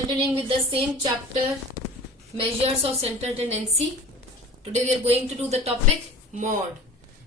continuing with the same chapter, measures of central tendency. Today we are going to do the topic mod.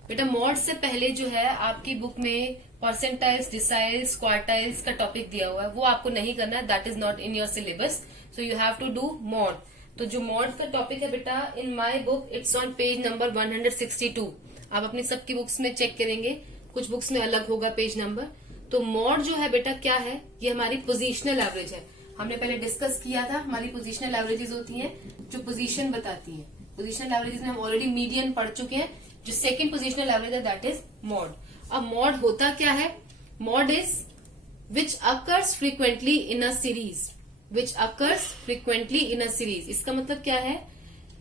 बेटा mod से पहले जो है आपकी book में परसेंटाइल्स, डिसाइल्स, क्वार्टाइल्स का टॉपिक दिया हुआ है, वो आपको नहीं करना है. That is not in your syllabus, so you have to do mod. तो जो mod का टॉपिक है बेटा, in my book it's on page number 162. आप अपनी सबकी बुक्स में चेक करेंगे, कुछ बुक्स में अलग होगा पेज नंबर. तो mod जो है बेटा क्या है, ये हमारी पोजीशनल एवरेज है. हमने पहले डिस्कस किया था, हमारी पोजीशनल एवरेजेस होती हैं जो पोजीशन बताती हैं. पोजीशनल एवरेजेस में हम ऑलरेडी मीडियन पढ़ चुके हैं. जो सेकंड पोजीशनल एवरेज है दैट इज mod. अब mod होता क्या है? mod is which occurs frequently in a series. Which occurs frequently in a series, इसका मतलब क्या है?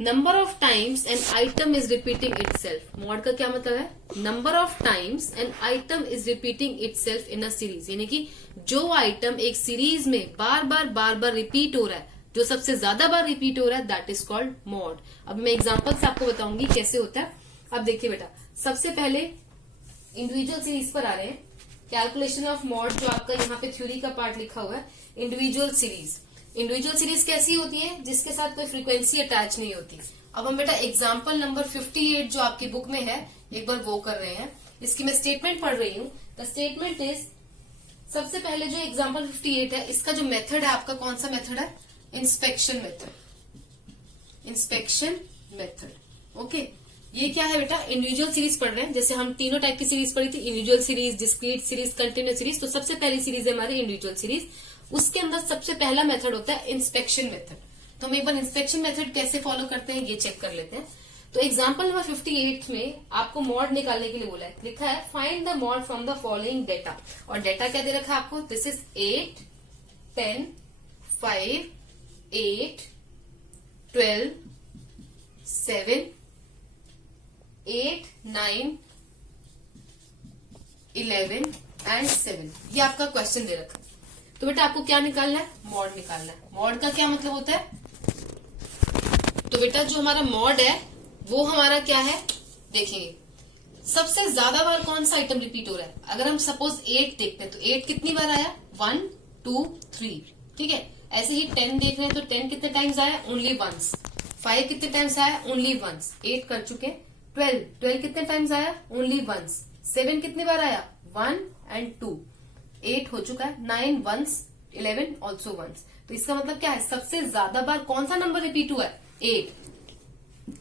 Number of times an item is repeating itself. Mod का क्या मतलब है? Number of times an item is repeating itself in a series. यानी कि जो आइटम एक सीरीज में बार बार रिपीट हो रहा है, जो सबसे ज्यादा बार रिपीट हो रहा है, दैट इज कॉल्ड मॉड. अब मैं एग्जांपल से आपको बताऊंगी कैसे होता है. अब देखिए बेटा, सबसे पहले इंडिविजुअल सीरीज पर आ रहे हैं. कैलकुलेशन ऑफ मॉड जो आपका यहाँ पे थ्योरी का पार्ट लिखा हुआ है. Individual series. इंडिविजुअल सीरीज कैसी होती है? जिसके साथ कोई फ्रीक्वेंसी अटैच नहीं होती. अब हम बेटा एग्जाम्पल नंबर 58 जो आपकी बुक में है, एक बार वो कर रहे हैं. इसकी मैं स्टेटमेंट पढ़ रही हूँ. द स्टेटमेंट इज, सबसे पहले जो एग्जाम्पल 58 है, इसका जो मेथड है आपका, कौन सा मेथड है? Inspection method. Inspection method. Okay, ये क्या है बेटा? इंडिविजुअल सीरीज पढ़ रहे हैं. जैसे हम तीनों टाइप की सीरीज पढ़ी थी, individual series, discrete series, continuous series. तो सबसे पहली सीरीज है हमारी इंडिविजुअल सीरीज. उसके अंदर सबसे पहला मेथड होता है इंस्पेक्शन मेथड. तो हम एक बार इंस्पेक्शन मेथड कैसे फॉलो करते हैं ये चेक कर लेते हैं. तो एग्जाम्पल नंबर 58 में आपको मॉड निकालने के लिए बोला है. लिखा है find the mod from the following data. और डेटा क्या दे रखा है आपको? This is 8, 10, 5, 8, 12, 7, 8, 9, 11 and 7. ये आपका क्वेश्चन दे रखा है. तो बेटा आपको क्या निकालना है? मॉड निकालना है. मॉड का क्या मतलब होता है? तो बेटा जो हमारा मॉड है वो हमारा क्या है, देखेंगे. सबसे ज्यादा बार कौन सा आइटम रिपीट हो रहा है. अगर हम सपोज 8 देखते हैं तो 8 कितनी बार आया? 1, 2, 3. ठीक है. ऐसे ही 10 देख रहे हैं तो 10 कितने टाइम्स आया? Only once. 5 कितने टाइम्स आया? Only once. 8 कर चुके. 12 कितने टाइम्स आया? Only once. 7 कितनी बार आया? 1 एंड 2. 8 हो चुका है. 9 वंस, 11 ऑल्सो वंस. तो इसका मतलब क्या है? सबसे ज्यादा बार कौन सा नंबर रिपीट हुआ है? 8.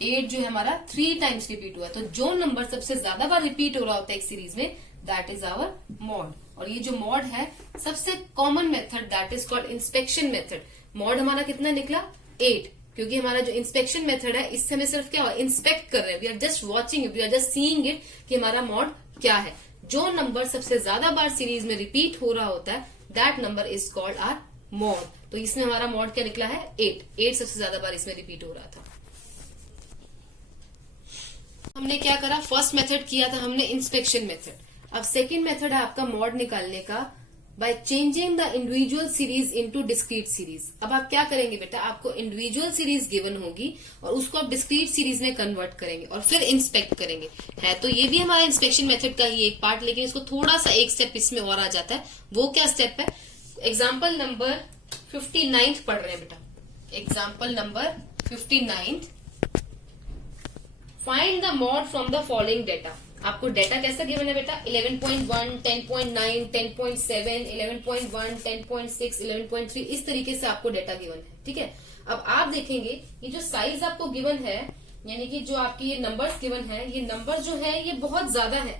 8 जो है हमारा 3 टाइम्स रिपीट हुआ है. तो जो नंबर सबसे ज्यादा बार रिपीट हो रहा होता है एक सीरीज में, दैट इज आवर मॉड. और ये जो मॉड है, सबसे common method, that is called inspection method. Mod हमारा कितना निकला? 8. क्योंकि हमारा जो इंस्पेक्शन मेथड है, इससे हमें सिर्फ क्या इंस्पेक्ट कर रहे हैं. We are just watching it, we are just seeing it कि हमारा मॉड क्या है. जो नंबर सबसे ज्यादा बार सीरीज में रिपीट हो रहा होता है, that number is called our mode. तो इसमें हमारा मॉड क्या निकला है? 8 सबसे ज्यादा बार इसमें रिपीट हो रहा था. हमने क्या करा? फर्स्ट मेथड किया था हमने इंस्पेक्शन मेथड. अब सेकंड मेथड है आपका मॉड निकालने का, by changing the individual series into discrete series. अब आप क्या करेंगे बेटा? आपको इंडिविजुअल सीरीज गिवन होगी और उसको आप डिस्क्रीट सीरीज में कन्वर्ट करेंगे और फिर इंस्पेक्ट करेंगे. है तो ये भी हमारा इंस्पेक्शन मेथड का ही एक पार्ट, लेकिन इसको थोड़ा सा एक स्टेप इसमें और आ जाता है. वो क्या स्टेप है? एग्जाम्पल नंबर 59 पढ़ रहे हैं बेटा. Example number 59. Find the mod from the following data. आपको डेटा कैसा गिवन है बेटा? 11.1, 10.9, 10.7, 11.1, 10.6, 11.3. इस तरीके से आपको डेटा गिवन है. ठीक है. अब आप देखेंगे ये जो साइज आपको गिवन है, यानी कि जो आपकी ये नंबर्स गिवन है, ये नंबर जो है ये बहुत ज्यादा है,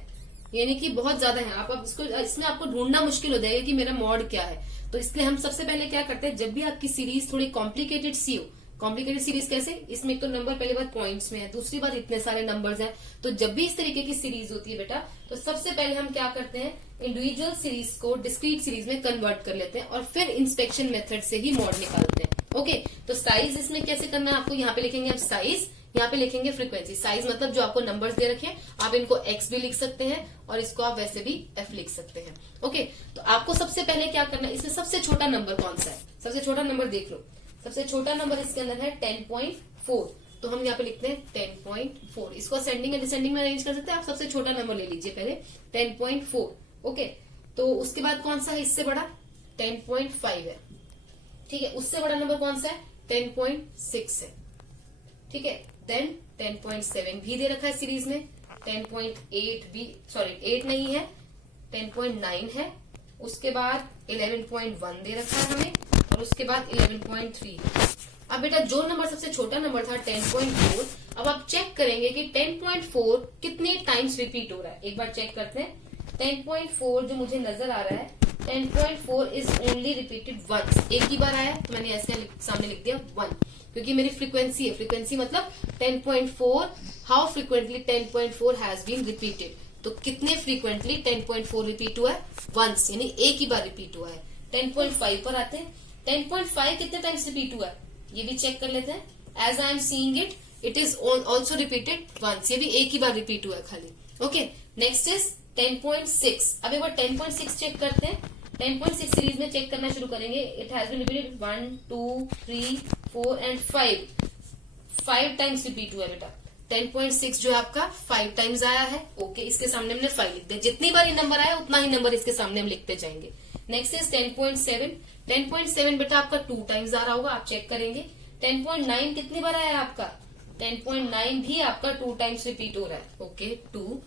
यानी कि बहुत ज्यादा है. आप इसको, इसमें आपको ढूंढना मुश्किल हो जाएगा कि मेरा मॉड क्या है. तो इसलिए हम सबसे पहले क्या करते हैं, जब भी आपकी सीरीज थोड़ी कॉम्प्लिकेटेड सी हो. कॉम्प्लिकेटेड सीरीज कैसे? इसमें एक तो नंबर पहली बार पॉइंट्स में है, दूसरी बार इतने सारे नंबर्स हैं. तो जब भी इस तरीके की सीरीज होती है बेटा, तो सबसे पहले हम क्या करते हैं, इंडिविजुअल सीरीज को डिस्क्रीट सीरीज में कन्वर्ट कर लेते हैं और फिर इंस्पेक्शन मेथड से ही मॉड निकालते हैं. ओके. तो साइज इसमें कैसे करना है आपको? यहाँ पे लिखेंगे आप साइज, यहाँ पे लिखेंगे फ्रीक्वेंसी. साइज मतलब जो आपको नंबर्स दे रखे हैं, आप इनको एक्स भी लिख सकते हैं और इसको आप वैसे भी एफ लिख सकते हैं. ओके. तो आपको सबसे पहले क्या करना है, इसमें सबसे छोटा नंबर कौन सा है? सबसे छोटा नंबर देख लो. सबसे छोटा नंबर इसके अंदर है 10.4. तो हम यहाँ पे लिखते हैं 10.4. इसको असेंडिंग एंड डिसेंडिंग में अरेंज कर सकते हैं. आप सबसे छोटा नंबर ले लीजिए पहले, 10.4. ओके. तो उसके बाद कौन सा है इससे बड़ा? 10.5 है. ठीक है, उससे बड़ा नंबर कौन सा है? 10.6 है। ठीक है, देन 10.7 भी दे रखा है सीरीज में, 10.8 भी, सॉरी 8 नहीं है, 10.9 है, उसके बाद 11.1 दे रखा है हमें, और उसके बाद 11.3। अब बेटा जो नंबर सबसे छोटा नंबर था 10.4, अब आप चेक करेंगे कि 10.4 कितने टाइम्स रिपीट हो रहा है। एक बार चेक करते हैं। 10.4 जो मुझे नजर आ रहा है, 10.4 इज ओनली रिपीटेड वंस, एक ही बार आया, तो मैंने ऐसे सामने लिख दिया 1, क्योंकि मेरी फ्रीक्वेंसी है, फ्रीक्वेंसी मतलब 10.4, how frequently 10.4 has been repeated, तो कितने फ्रीक्वेंटली 10.4 रिपीट हुआ है? वंस, यानी एक ही बार रिपीट हुआ है। 10.5 पर आते हैं। 10.5 कितने टाइम्स रिपीट हुआ है, ये भी चेक कर लेते हैं। As I am seeing it, it is also repeated once, ये भी एक ही बार रिपीट हुआ है खाली। Okay, next is 10.6। अब एक बार 10.6 चेक करते हैं। 10.6 सीरीज में चेक करना शुरू करेंगे। It has been repeated 1, 2, 3, 4 and 5 times repeat हुआ है बेटा। 10.6 जो है आपका 5 टाइम्स आया है। ओके, इसके सामने हमने 5 लिख दिया, जितनी बार ये नंबर आया उतना ही नंबर इसके सामने हम लिखते जाएंगे। Next is 10.7। 10.7 बेटा आपका 2 टाइम्स आ रहा होगा, आप चेक करेंगे। 10.9 कितनी बार आया आपका? 10.9 भी आपका 2 टाइम्स रिपीट हो रहा है। ओके, 2।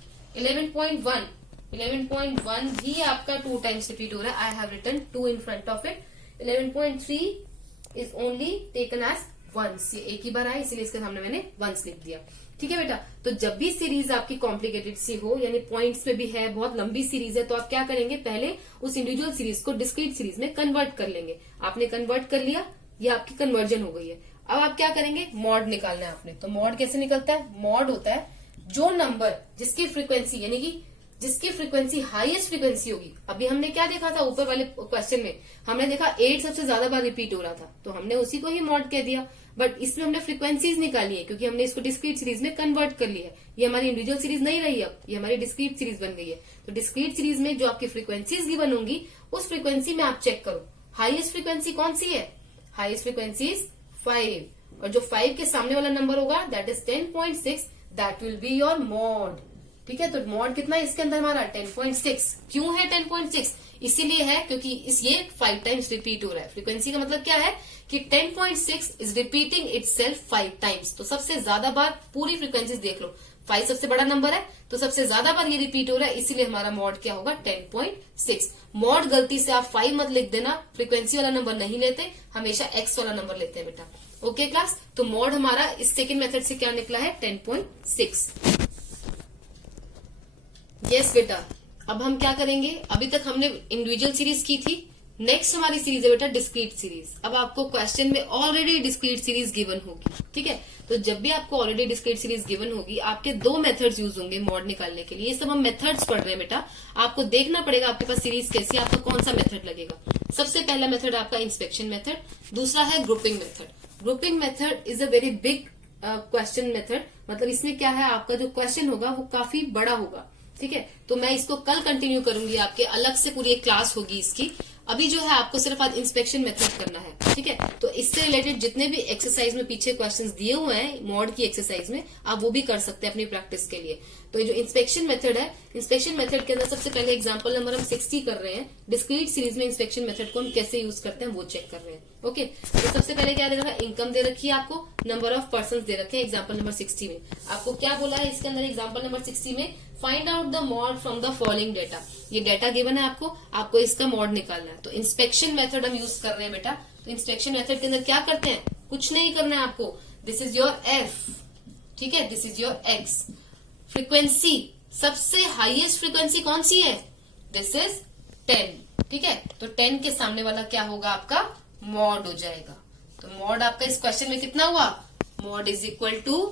11.1 भी आपका 2 टाइम्स रिपीट हो रहा है। I have written 2 in front of it. 11.3 is only taken as once, ये एक ही बार आया, इसीलिए इसके सामने मैंने वंस लिख दिया। ठीक है बेटा, तो जब भी सीरीज आपकी कॉम्प्लिकेटेड सी हो, यानी पॉइंट्स में भी है, बहुत लंबी सीरीज है, तो आप क्या करेंगे, पहले उस इंडिविजुअल सीरीज को डिस्क्रीट सीरीज में कन्वर्ट कर लेंगे। आपने कन्वर्ट कर लिया, ये आपकी कन्वर्जन हो गई है। अब आप क्या करेंगे, मॉड निकालना है आपने। तो मॉड कैसे निकलता है? मॉड होता है जो नंबर जिसकी फ्रीक्वेंसी, यानी कि जिसकी फ्रीक्वेंसी हाईएस्ट फ्रीक्वेंसी होगी। अभी हमने क्या देखा था ऊपर वाले क्वेश्चन में, हमने देखा 8 सबसे ज्यादा बार रिपीट हो रहा था, तो हमने उसी को ही मॉड कह दिया। बट इसमें हमने फ्रीक्वेंसीज निकाली है, क्योंकि हमने इसको डिस्क्रीट सीरीज में कन्वर्ट कर लिया है। ये हमारी इंडिविजुअल सीरीज नहीं रही, अब ये हमारी डिस्क्रीट सीरीज बन गई है। तो डिस्क्रीट सीरीज में जो आपकी फ्रीक्वेंसीज गिवन होंगी, उस फ्रीक्वेंसी में आप चेक करो हाईएस्ट फ्रीक्वेंसी कौन सी है। हाईएस्ट फ्रीक्वेंसी इज 5, और जो 5 के सामने वाला नंबर होगा that is 10.6, that will be your mod. ठीक है, तो मॉड कितना है इसके अंदर हमारा? 10.6। क्यों है 10.6? इसीलिए है क्योंकि ये 5 टाइम्स रिपीट हो रहा है। फ्रीक्वेंसी का मतलब क्या है कि 10.6 इज रिपीटिंग इटसेल्फ 5 टाइम्स। तो सबसे ज्यादा बार पूरी फ्रीक्वेंसी देख लो, 5 सबसे बड़ा नंबर है, तो सबसे ज्यादा बार ये रिपीट हो रहा है, इसीलिए हमारा मॉड क्या होगा? 10.6। मॉड गलती से आप 5 मत लिख देना, फ्रीक्वेंसी वाला नंबर नहीं लेते, हमेशा एक्स वाला नंबर लेते हैं बेटा। ओके क्लास, तो मॉड हमारा इस सेकेंड मेथड से क्या निकला है? 10.6। यस बेटा, अब हम क्या करेंगे, अभी तक हमने इंडिविजुअल सीरीज की थी, नेक्स्ट हमारी सीरीज है बेटा डिस्क्रीट सीरीज। अब आपको क्वेश्चन में ऑलरेडी डिस्क्रीट सीरीज गिवन होगी। ठीक है, तो जब भी आपको ऑलरेडी डिस्क्रीट सीरीज गिवन होगी, आपके 2 मेथड्स यूज होंगे मॉड निकालने के लिए। ये सब हम मेथड्स पढ़ रहे हैं बेटा, आपको देखना पड़ेगा आपके पास सीरीज कैसी है, आपका कौन सा मेथड लगेगा। सबसे पहला मेथड आपका इंस्पेक्शन मेथड, दूसरा है grouping method. Grouping method is a very big question method, मतलब इसमें क्या है, आपका जो क्वेश्चन होगा वो काफी बड़ा होगा। ठीक है, तो मैं इसको कल कंटिन्यू करूंगी, आपके अलग से पूरी एक क्लास होगी इसकी। अभी जो है आपको सिर्फ आज इंस्पेक्शन मेथड करना है। ठीक है, तो इससे रिलेटेड जितने भी एक्सरसाइज में पीछे क्वेश्चंस दिए हुए हैं मॉड की एक्सरसाइज में, आप वो भी कर सकते हैं अपनी प्रैक्टिस के लिए। तो ये जो इंस्पेक्शन मेथड है, इंस्पेक्शन मेथड के अंदर सबसे पहले एग्जांपल नंबर हम 60 कर रहे हैं। डिस्क्रीट सीरीज में इंस्पेक्शन मेथड को हम कैसे यूज करते हैं वो चेक कर रहे हैं। ओके, तो सबसे पहले क्या दे रखा है, इनकम दे रखी है आपको, नंबर ऑफ पर्सन दे रखे हैं एग्जाम्पल नंबर 60 में। आपको क्या बोला है इसके अंदर एग्जाम्पल नंबर 60 में, find out the mod from the following data. ये डेटा गिवन है आपको इसका मॉड निकालना है। तो इंस्पेक्शन मेथड हम यूज कर रहे हैं बेटा। तो इंस्पेक्शन मेथड के अंदर क्या करते हैं, कुछ नहीं करना है आपको। दिस इज योर एफ, ठीक है, this is your x. Frequency, सबसे हाईएस्ट फ्रीक्वेंसी कौन सी है? This is 10। ठीक है, तो 10 के सामने वाला क्या होगा आपका? मॉड हो जाएगा। तो मॉड आपका इस क्वेश्चन में कितना हुआ? Mode is equal to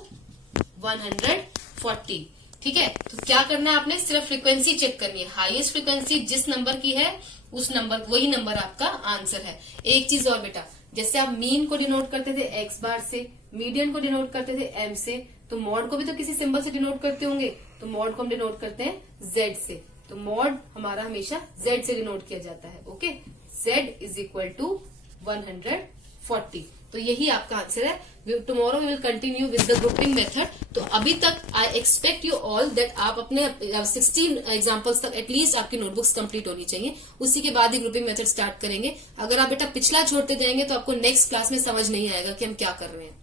140। ठीक है, तो क्या करना है आपने, सिर्फ फ्रीक्वेंसी चेक करनी है। हाईएस्ट फ्रीक्वेंसी जिस नंबर की है उस नंबर, वही नंबर आपका आंसर है। एक चीज और बेटा, जैसे आप मीन को डिनोट करते थे एक्स बार से, मीडियन को डिनोट करते थे एम से, तो मॉड को भी तो किसी सिंबल से डिनोट करते होंगे। तो मॉड को हम डिनोट करते हैं जेड से। तो मॉड हमारा हमेशा जेड से डिनोट किया जाता है। Okay, Z is equal to 140। तो यही आपका आंसर है। Tomorrow we will continue with the grouping method. तो अभी तक I expect you all that आप अपने 16 एग्जाम्पल्स तक एटलीस्ट आपकी नोटबुक्स कंप्लीट होनी चाहिए, उसी के बाद ही ग्रुपिंग मेथड स्टार्ट करेंगे। अगर आप बेटा पिछला छोड़ते जाएंगे तो आपको नेक्स्ट क्लास में समझ नहीं आएगा कि हम क्या कर रहे हैं।